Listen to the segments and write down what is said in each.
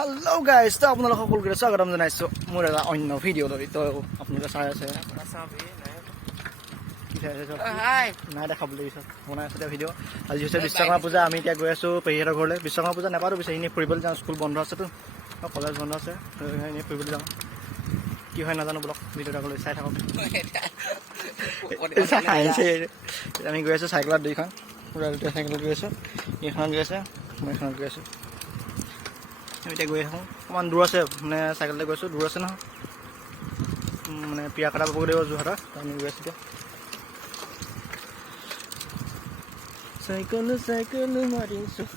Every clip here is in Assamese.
Hello guys, তো আপোনালোক সকলোকে স্বাগতম জনাইছো মোৰ এটা অন্য ভিডিঅ' লৈ। তো আপোনালোকে চাই আছে নাই দেখাবলৈ পিছত বনাই আছে ভিডিঅ'। আজি হৈছে বিশ্বকৰ্মা পূজা। আমি এতিয়া গৈ আছো পেহীহঁতৰ ঘৰলৈ। বিশ্বকৰ্মা পূজা নাপাতো, পিছে এনেই ফুৰিবলৈ যাওঁ। স্কুল বন্ধ আছেতো, কলেজ বন্ধ আছে, এনেই ফুৰিবলৈ যাওঁ। কি হয় নাজানো, ব্লগ ভিডিঅ'টো আগলৈ চাই থাকক। আমি গৈ আছো চাইকেলত, দুইখন পুৰা দুটা চাইকেলত গৈ আছো। এইখনত গৈ আছে, মই এইখনত গৈ আছো। আমি এতিয়া গৈ আহোঁ। অকণমান দূৰ আছে, মানে চাইকেলতে গৈছোঁ, দূৰ আছে নহয়, মানে পিয়া কটা পাবগৈ লাগিব যোৰহাটৰ। আমি গৈ আছোঁ এতিয়া। চাইকেল মাৰিছোঁ।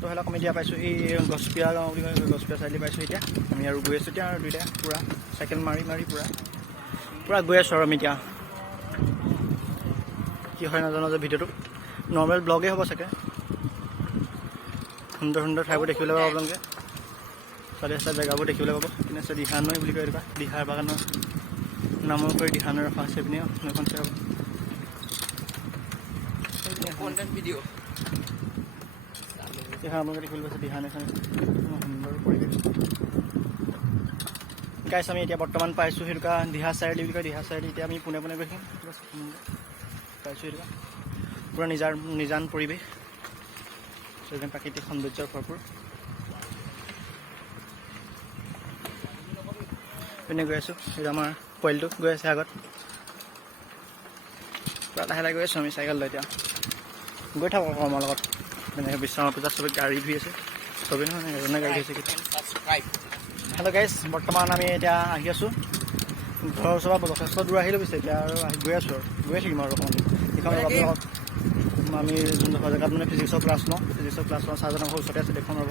তো হেলক আমি এতিয়া পাইছোঁ এই গছপিয়া গাঁও বুলি কয়, গছপিয়া চাৰিআলি পাইছোঁ এতিয়া। আমি আৰু গৈ আছোঁ এতিয়া, আৰু দুইটা পূৰা চাইকেল মাৰি পূৰা গৈ আছোঁ। আৰু আমি এতিয়া কি হয় নাজানো যে ভিডিঅ'টো নৰ্মেল ব্লগেই হ'ব চাগে। সুন্দৰ ঠাইবোৰ দেখিবলৈ পাব আপোনালোকে, চালি চাই জেগাবোৰ দেখিবলৈ পাব। কিন্তু আছে দিহানৈ বুলি কয়, এনেকুৱা দিহাৰ বাগানৰ নামৰ কৰি দিহানৈ ৰখা আছে পিনে এখন চাই ভিডিঅ'। এখন আপোনালোকে দেখিবলৈ পাইছে দিহানৈখন, সুন্দৰ পৰিৱেশ। গাইছ আমি এতিয়া বৰ্তমান পাইছোঁ সেইটোকা দিহাৰ চাৰিআলি বুলি কয়। দিহাৰ চাৰিআলি এতিয়া আমি পোনে গৈছোঁ, পাইছোঁ সেইটোকা পূৰা নিজান পৰিৱেশ, প্ৰাকৃতিক সৌন্দৰ্যৰ ভৰপূৰ। পিনে গৈ আছোঁ, সেইটো আমাৰ পোৱালিটো গৈ আছে আগত। পূৰা লাহে গৈ আছোঁ আমি চাইকেল লৈ। এতিয়া গৈ থাকোঁ আকৌ আমাৰ লগত। মানে বিশ্বকৰ্মা পূজা চবেই গাড়ী ধুই আছে, চবেই নহয় এজনে গাড়ী ধুইছে। হেল্ল' গাইজ, বৰ্তমান আমি এতিয়া আহি আছোঁ ঘৰৰ ওচৰৰ পৰা। যথেষ্ট দূৰ আহিলোঁ পিছে, এতিয়া আৰু গৈ আছোঁ আৰু গৈ থাকিম আৰু অকণমান। এইখন লগত আমি যোনডোখৰ জেগাত মানে ফিজিক্সৰ ক্লাছ লওঁ, চাৰ্জনৰ ঘৰ ওচৰতে আছে, দেখুৱাম ৰ'ব।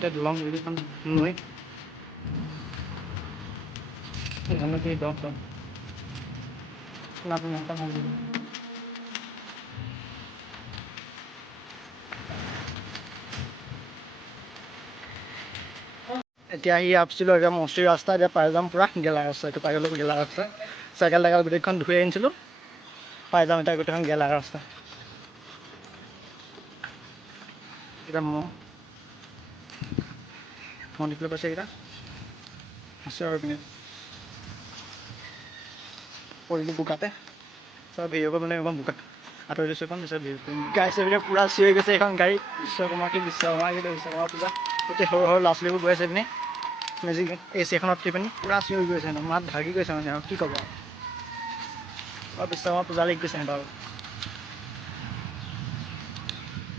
That long really come no I'm not going to nothing এতিয়া আহি আপছিলোঁ একদম মস্তি ৰাস্তা। এতিয়া পাই যাম পূৰা গেলা ৰাস্তা, এইটো পাই গ'লোঁ গেলা ৰাস্তা। চাইকেল গোটেইখন ধুই আনিছিলোঁ, পাই যাম এতিয়া গোটেইখন গেলা ৰাস্তা। এতিয়া দেখিবলৈ পাইছে এইকেইটা আছে আৰু পিনে পৰিলোঁ বোকাতে। চব ভিডিঅ' কৰিব মানে এইখন বোকাত আঁতৰি লৈছোঁ এখন তাৰপিছত ভিডিঅ' কৰিম। গাইছে পিনে পূৰা চিঞৰি গৈছে এইখন গাড়ী। বিশ্বকৰ্মা পূজা গোটেই সৰু সৰু ল'ৰা ছোৱালীবোৰ গৈ আছে পিনে মেজিক AC এখনত উঠি পিনি পূৰা চিঞৰি গৈ আছে, মাত ভাগি গৈছে মানে আৰু কি ক'ব আৰু বিশ্বকৰ্মা পূজা লাগি গৈছে সিহঁতৰ।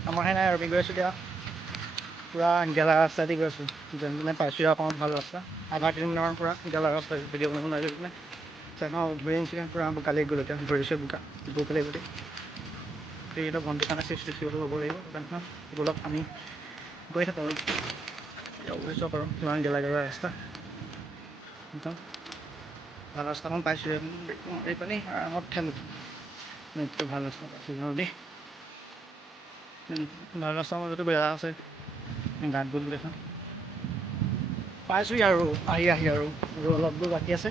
আমাৰহে নাই আৰু আমি গৈ আছোঁ এতিয়া পূৰা গেলা ৰাস্তা দি গৈ আছোঁ। যেনে তেনে পাইছোঁ অকণমান ভাল ৰাস্তা, আধা কিলোমিটাৰমান পূৰা গেলা ৰাস্তা ভিডিঅ' বনাব নোৱাৰিলোঁ পিনে ধৰি আনিছোঁ পূৰা কালি গ'ল এতিয়া ধৰিছোঁ বোকা গৈ পেলাই গোটেই সেইকেইটা ভণ্টিৰ কাৰণে চিপছ ল'ব লাগিব দোকানখন গ'লক আমি গৈ থাকোঁ আৰু গৈ চাওক আৰু কিমান গেলা গেলা ৰাস্তা একদম ভাল ৰাস্তাখন পাইছোঁ এই পানী আৰামত ঠেলোঁ নেটটো ভাল ৰাস্তা পাইছোঁ দেই। ভাল ৰাস্তাৰ মাজতো বেয়া আছে গাঁত গোট দেখা পাইছোঁহি আৰু আহি আৰু অলপ দূৰ বাকী আছে।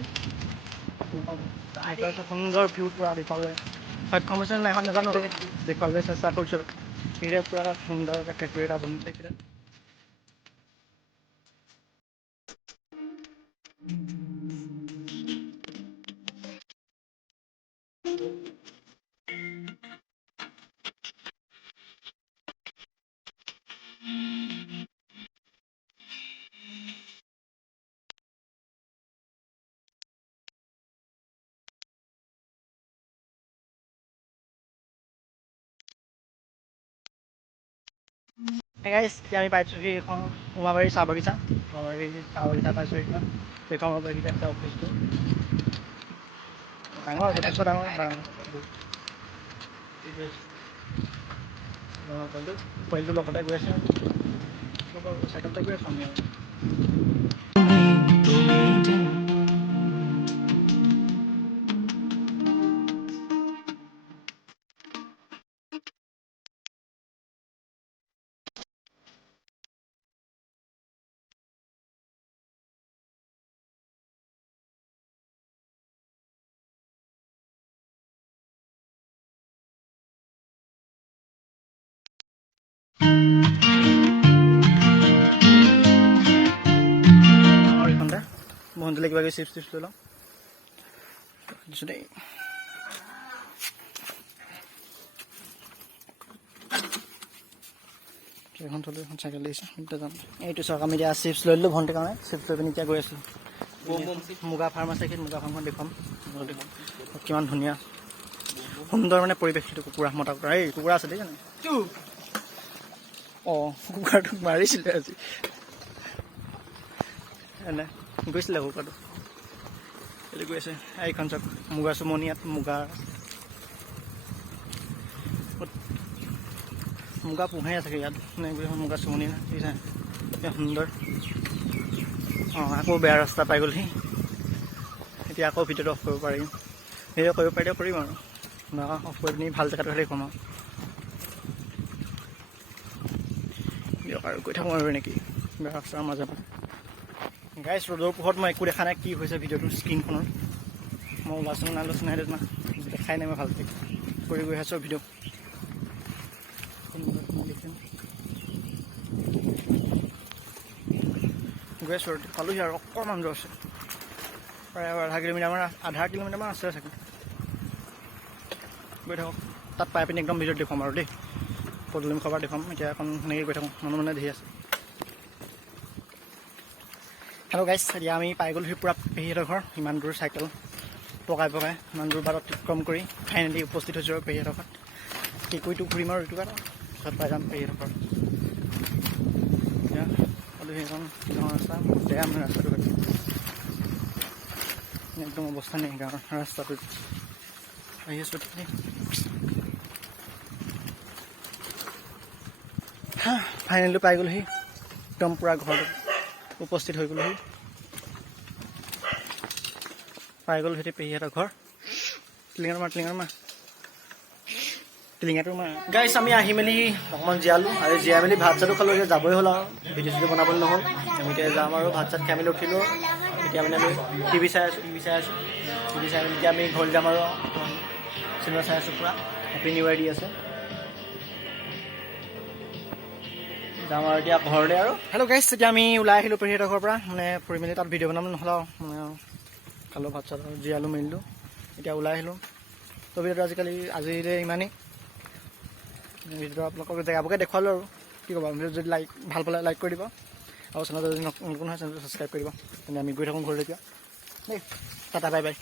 সুন্দৰ ভিউ পূৰা দেখুৱাবলৈ সক্ষম হৈছে নাই এখন নাজানো দেখুৱাবলৈ চেষ্টা কৰিছোঁ। সেইৰে পূৰা সুন্দৰকৈ ফেক্টৰী এটা বনিছে সেইকেইটা গাইছ এতিয়া আমি পাইছোঁহি এইখন উমাবাৰী চাহ বাগিচা পাইছোঁ সেইখন বাগিচা অফিচটো ডাঙৰ যথেষ্ট ডাঙৰ পোৱালিটোৰ লগতে গৈ আছে চাইকেলতে গৈ আছোঁ আমি আৰু ভণ্টিলে কিবা কিবি চিপছ লৈ লওঁ দিছোঁ দেই। এখন থলোঁ এখন চাইকেল দিছোঁ যাম এইটো চাওক আমি এতিয়া চিপছ লৈ দিলোঁ ভণ্টিৰ কাৰণে চিপছ লৈ পিনি এতিয়া গৈ আছোঁ মুগা ফাৰ্ম আছে মুগা ফাৰ্মখন দেখুৱাম কিমান ধুনীয়া সুন্দৰ মানে পৰিৱেশটো কুকুৰা মতা কুকুৰা এই কুকুৰা আছে দেই জানো অঁ কুকুৰাটোক মাৰিছিলে আজি এনে গৈছিলে কুকুৰাটো এইটো গৈ আছে এইখন চাওক মুগা চুমনি ইয়াত মুগা পোহে আছে ইয়াত মুগা চুমনি দেখিছা সুন্দৰ অঁ আকৌ বেয়া ৰাস্তা পাই গ'লহি এতিয়া আকৌ ভিডিঅ'টো অফ কৰিব পাৰিম ভিডিঅ' কৰিব পাৰিলে কৰিম আৰু অফ কৰি পিনি ভাল জেগাটো হ'লে কম আৰু গৈ থাকোঁ আৰু এনেকৈ বেয়া ৰাস্তাৰ মাজে মাজে গাইছ ৰ'দৰ পোহৰত মই একো দেখা নাই কি হৈছে ভিডিঅ'টোৰ স্ক্ৰীণখনৰ মই আলোচনা দেখাই নাই মই ভালকৈ কৰি গৈ আছোঁ ভিডিঅ' গৈ আছোঁ আৰু পালোহি আৰু অকণমান দূৰ আছে প্ৰায় আধা কিলোমিটাৰমান আছে চাগে গৈ থাকক তাত পাই পিনি একদম ভিডিঅ'ত দেখুৱাম আৰু দেই পদূলিম খবৰ দেখুৱাম এতিয়া এখন সেনেকৈ গৈ থাকোঁ মানুহ মানে ধেৰ আছে। হেল্ল' গাইছ এতিয়া আমি পাই গ'লোহি পূৰা পেহীহঁতৰ ঘৰ ইমান দূৰ চাইকেল পকাই ইমান দূৰ বাট অতিক্ৰম কৰি ফাইনেলি উপস্থিত হৈছোঁ আৰু পেহীহঁতৰ ঘৰত টিকুৰিটো ঘূৰিম আৰু ইটো বাট পিছত পাই যাম পেহীহঁতৰ ঘৰত এতিয়া পালোহি এখন গাঁৱৰ ৰাস্তা বেয়া মানে ৰাস্তাটো একদম অৱস্থা নাই গাঁৱৰ ৰাস্তাটোত আহি আছোঁ ফাইনেলি পাই গ'লোহি একদম পূৰা ঘৰটো উপস্থিত হৈ গ'লোহি পাই গ'লো সিহঁতে পেহীহঁতৰ ঘৰ টিলিঙাটো মাৰ গাইছ আমি আহি মেলি অকণমান জীয়ালোঁ আৰু জীয়াই মেলি ভাত চাতো খালোঁ এতিয়া যাবই হ'ল আৰু ভিডিঅ' চিডিঅ' বনাবলৈ নহ'ল আমি এতিয়া যাম আৰু ভাত চাত খাই মেলি উঠিলোঁ এতিয়া মানে আমি টিভি চাই আছোঁ টিভি চাই মেলি এতিয়া আমি ঘৰলৈ যাম আৰু চিনেমা চাই আছোঁ পূৰা হেপী নিউ ইয়াৰ দি আছে যাম আৰু এতিয়া ঘৰলৈ আৰু হেল্ল' গাইছ তেতিয়া আমি ওলাই আহিলোঁ পেহীহঁতৰ ঘৰৰ পৰা মানে ফুৰি মেলি তাত ভিডিঅ' বনাব নহ'লে মানে খালোঁ ভাত চাত জিৰালোঁ মেলিলোঁ এতিয়া ওলাই আহিলোঁ তো ভিডিঅ'টো আজিলৈ ইমানেই ভিডিঅ'টো আপোনালোকক জেগাবোৰকে দেখুৱালোঁ আৰু কি ক'ব ভিডিঅ'টো যদি ভাল পালে লাইক কৰি দিব আৰু চেনেলটো যদি নতুন হয় চেনেলটো ছাবস্ক্ৰাইব কৰি দিব তেন্তে আমি গৈ থাকোঁ ঘৰলৈ এতিয়া দেই টাটা বাই বাই